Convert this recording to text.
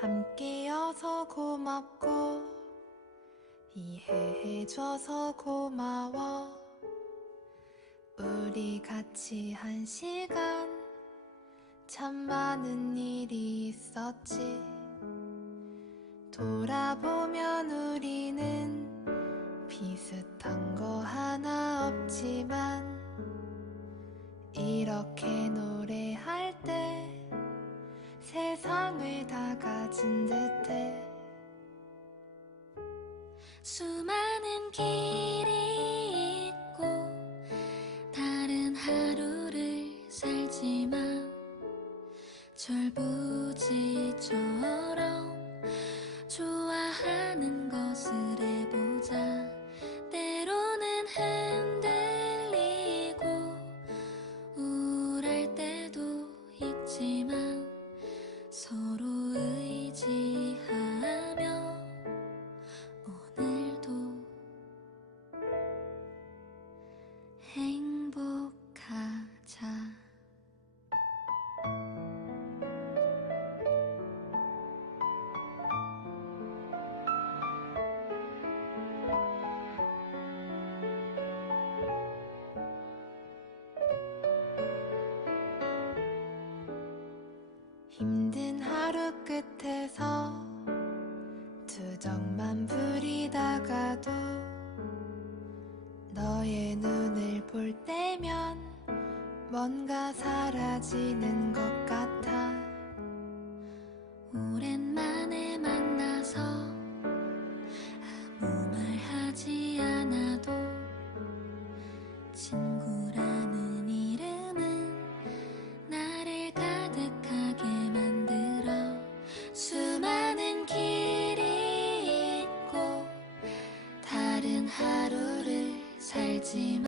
함께여서 고맙고 이해해줘서 고마워. 우리 같이 한 시간 참 많은 일이 있었지. 돌아보면 우리는 비슷한 거 하나 없지만 이렇게 노래할 때 세상을 다 가진 듯해. 수많은 길이 있고 다른 하루를 살지만 절부지처럼 좋아하는 것을 해보자. 때로는 흔들리고 우울할 때도 있지만 서로 의지하며 오늘도 행복하자. 힘든 하루 끝에서 투정만 부리다가도 너의 눈을 볼 때면 뭔가 사라지는 것 같아. 오랜만에 만나서 아무 말 하지 않아도 친구라는 이름은 나를 가득하게 만들어. 수많은 길이 있고 다른 하루를 살지만